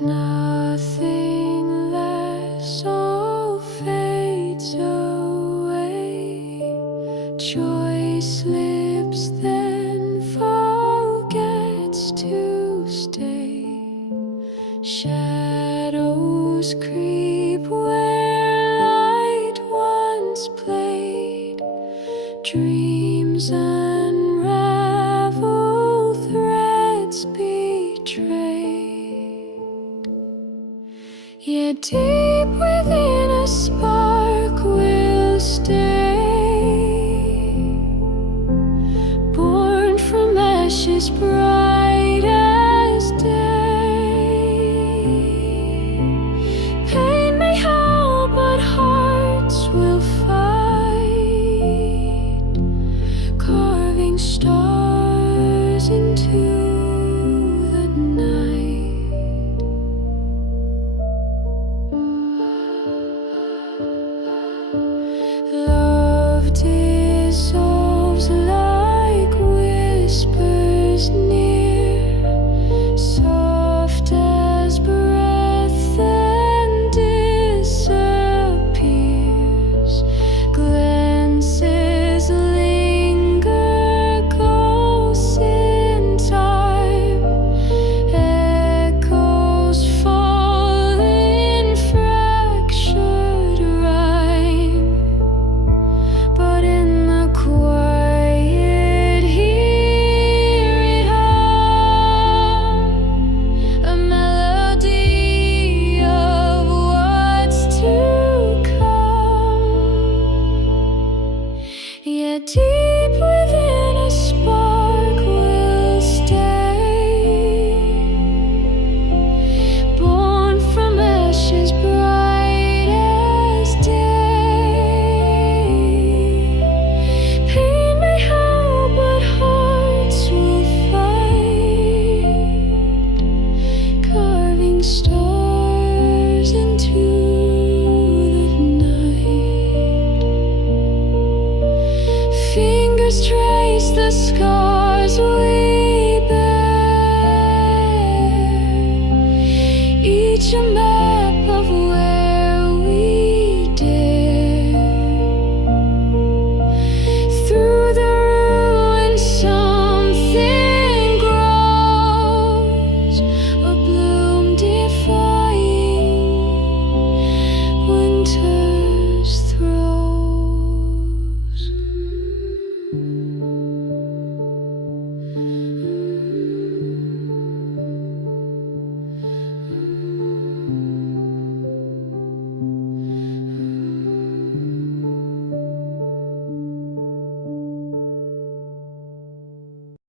Nothing less all fades away. Joy slips, then forgets to stay. Shadows creep where light once played. Dreams unravel, threads betray. Yet deep within a spark will stay, born from ashes bright as day. Pain may howl, but hearts will fight, carving stars into the night. Love dissolves like whispers near, soft as breath and disappears. Glances linger, ghosts in time, echoes fall in fractured rhyme. But in the quiet, hear it hum, a melody of what's to come. Yet deep within a spark will stay, born from ashes bright as day. Pain may howl, but hearts will fight, carving stars into the night. Fingers trace the scars we bear, each a